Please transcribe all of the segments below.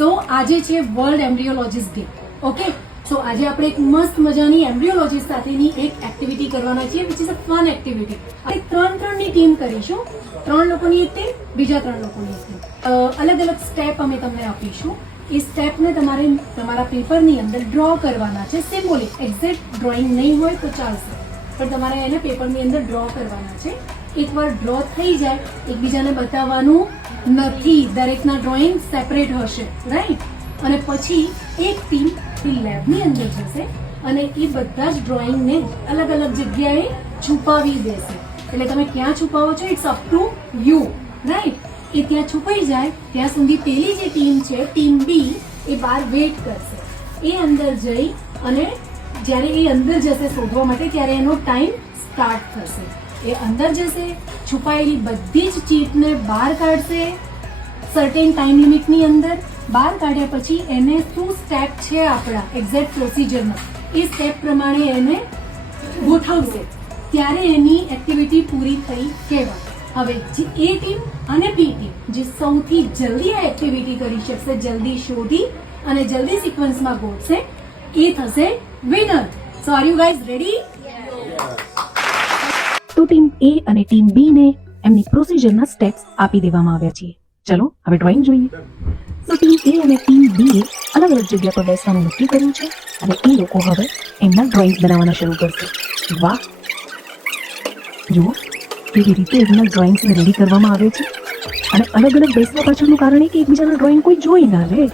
સો આજે છે world એમ્બ્રિયોલોજીસ્ટ day. Okay, સો આજે આપણે એક મસ્ત મજાની એમ્બ્રિયોલોજી સાથેની એક એક્ટિવિટી કરવાના છીએ, which is a fun activity. આપણે ત્રણની ટીમ કરીશું. 3 લોકોની એક ટીમ, બીજા 3 લોકોની એક ટીમ. અલગ અલગ સ્ટેપ અમે તમને આપીશું. એ સ્ટેપને તમારે તમારા પેપરની અંદર ડ્રો કરવાના છે. સિમ્બોલિક, એક્ઝેક્ટ ડ્રોઈંગ નહીં હોય તો ચાલશે, પણ તમારે એને પેપરની અંદર ડ્રો કરવાના છે. એકવાર ડ્રો થઈ જાય, એકબીજાને બતાવવાનું નથી. દરેકના ડ્રોઈંગ સેપરેટ હશે, રાઈટ? અને પછી એક ટીમ લેબની અંદર જશે અને એ બધા જ ડ્રોઈંગને અલગ અલગ જગ્યાએ છુપાવી દેશે. એટલે તમે ક્યાં છુપાવો છો, it's up to you, right? એ ત્યાં છુપાઈ જાય ત્યાં સુધી પેલી જે ટીમ છે, ટીમ બી, એ બહાર વેઇટ કરશે. એ અંદર જઈ અને જ્યારે એ અંદર જશે શોધવા માટે, ત્યારે એનો ટાઈમ સ્ટાર્ટ થશે. એ અંદર જશે, છુપાયેલી બધી જ ચીટને બહાર કાઢશે સર્ટેન ટાઈમ લિમિટની અંદર. બહાર કાઢ્યા પછી એને શું સ્ટેપ છે આપણા એક્ઝેક્ટ પ્રોસિજરમાં, એ સ્ટેપ પ્રમાણે એને ગોઠવશે. ત્યારે એની એક્ટિવિટી પૂરી થઈ કહેવાય. હવે એ ટીમ અને બી ટીમ જે સૌથી જલ્દી આ એક્ટિવિટી કરી શકશે, જલ્દી શોધી અને જલ્દી સિક્વન્સમાં ગોઠશે, એ થશે winner. So are you guys ready? તો ટીમ એ અને ટીમ બી ને એમની પ્રોસિજરના સ્ટેપ્સ આપી દેવામાં આવ્યા છે. ચલો હવે ડ્રોઈંગ જોઈએ. તો ટીમ એ અને ટીમ બી અલગ અલગ જગ્યા પર બેસવાનું નક્કી કર્યું છે અને એ લોકો હવે એમના ડ્રોઈંગ બનાવવાના શરૂ કરશે. વાહ, જુઓ કેવી રીતે એમના ડ્રોઈંગ્સને રેડી કરવામાં આવે છે. અને અલગ અલગ બેસવા પાછળનું કારણ એ કે એકબીજાના ડ્રોઈંગ કોઈ જોઈ ના લે.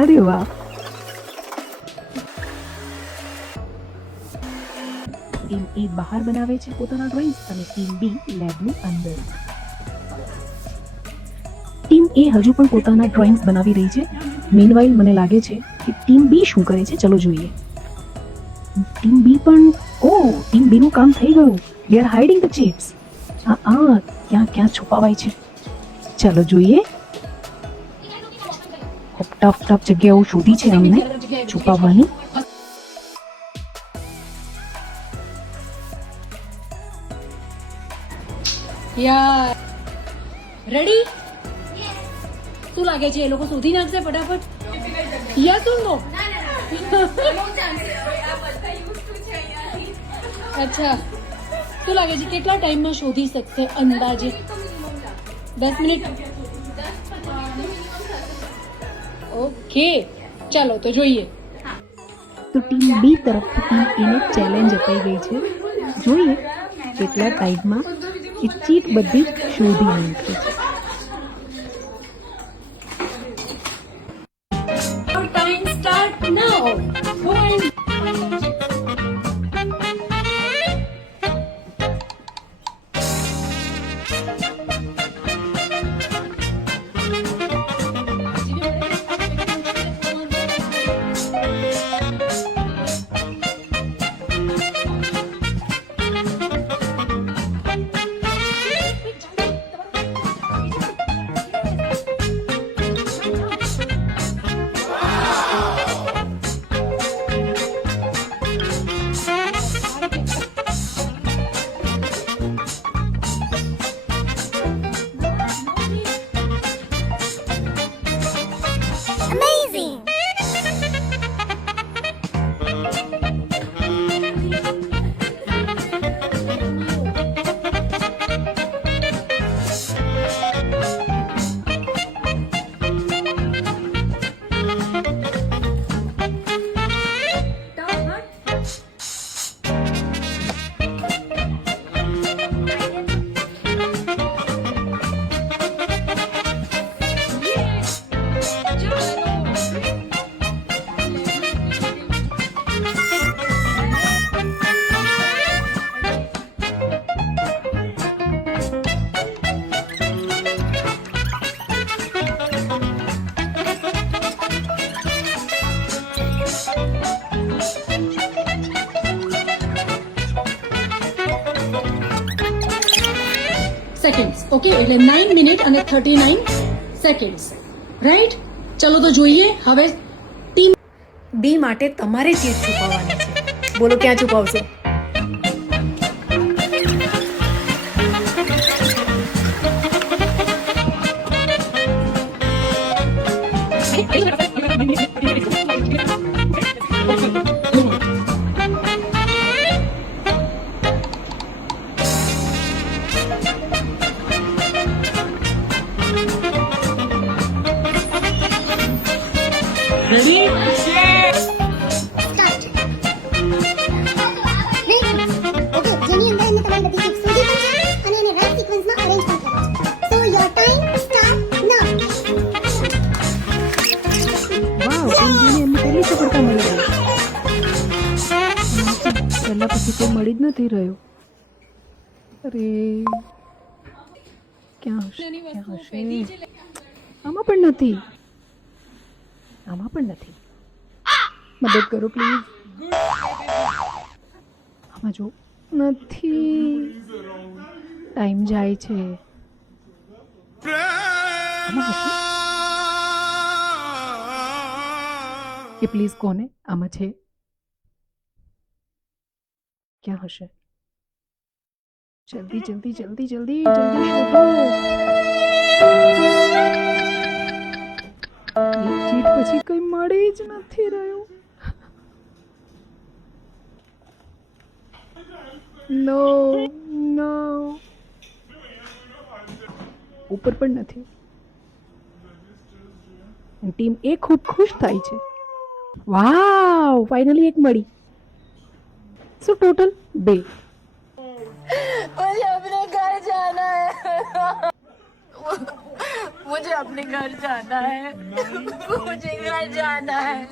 અરે વાહ. ટીમ એ બહાર બનાવે છે પોતાના ડ્રોઈંગ્સ અને ટીમ બી લેબની અંદર. ટીમ એ હજુ પણ પોતાના ડ્રોઈંગ્સ બનાવી રહી છે. મીનવાઇલ મને લાગે છે કે ટીમ બી શું કરે છે, ચલો જોઈએ. ટીમ બી પણ, ટીમ બી નું કામ થઈ ગયું. We are hiding the chips. ક્યાં ક્યાં છુપાવાય છે, ચલો જોઈએ. ટફ જગ્યાઓ શોધી છે અમને છુપાવવાની. યાર રેડી? શું લાગે છે, એ લોકો શોધી નાખશે ફટાફટ? યસ ઓર નો? અચ્છા, શું લાગે છે કેટલા ટાઈમમાં શોધી શકશે અંદાજે? 10 મિનિટ? ઓકે, ચાલો તો જોઈએ. તો ટીમ બી તરફથી ટીમ એને ચેલેન્જ અપાઈ ગઈ છે. જોઈએ કેટલા ટાઈમમાં એ ચીટ બધી જ શોધી નાખે છે. Time start now. Go and seconds. Okay, એટલે 9 મિનિટ અને 39 સેકન્ડ્સ, રાઈટ? ચલો તો જોઈએ. હવે ટીમ બી માટે તમારે ચીજ છુપાવવાની છે. બોલો ક્યાં છુપાવશો? ઓકે જેની અંદર એમને તમારી બધી ચીજ શોધી પણ છે અને એને રાઇટ સિક્વન્સમાં અરેન્જ પણ કર્યા છે so your time start now wow team B ને એમને પહેલી સફળતા મળી ગઈ પહેલા પછી કોઈ મળી જ નથી રહ્યું અરે ક્યાં હશે આમાં પણ નથી મદદ કરો પ્લીઝ આમાં જો નથી ટાઈમ જાય છે આમાં હશે કે પ્લીઝ કોને આમાં છે ક્યાં હશે જલ્દી જલ્દી જલ્દી જલ્દી જલ્દી શોધો એક ચીટ પછી કઈ મળી જ નથી રહ્યું નો નો ઉપર પણ નથી ટીમ એ ખૂબ ખુશ થાય છે વાવ ફાઇનલી એક મળી સો ટોટલ 2 मुझे अपने घर जाना है मुझे घर जाना है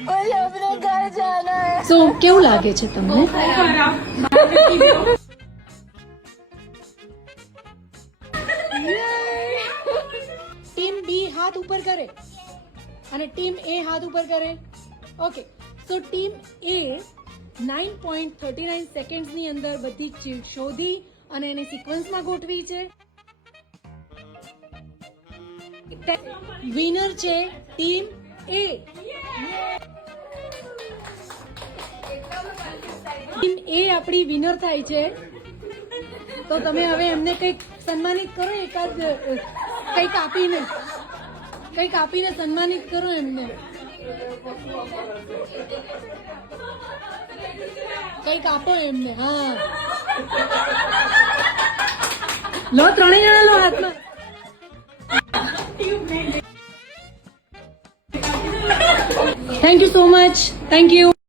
मुझे अपने घर जाना है સો કેવું લાગે છે તમને ટીમ બી હાથ ઉપર કરે અને ટીમ એ હાથ ઉપર કરે ઓકે સો ટીમ એ 9.39 સેકન્ડ્સની અંદર બધી ચીજ શોધી અને એને સિક્વન્સમાં ગોઠવી છે વિનર છે ટીમ એ ટીમ એ આપણી વિનર થાય છે તો તમે હવે એમને કંઈક સન્માનિત કરો એકાદ કંઈક આપીને સન્માનિત કરો એમને કંઈક આપો એમને હા લો ત્રણેય જણા લો હાથમાં thank you so much thank you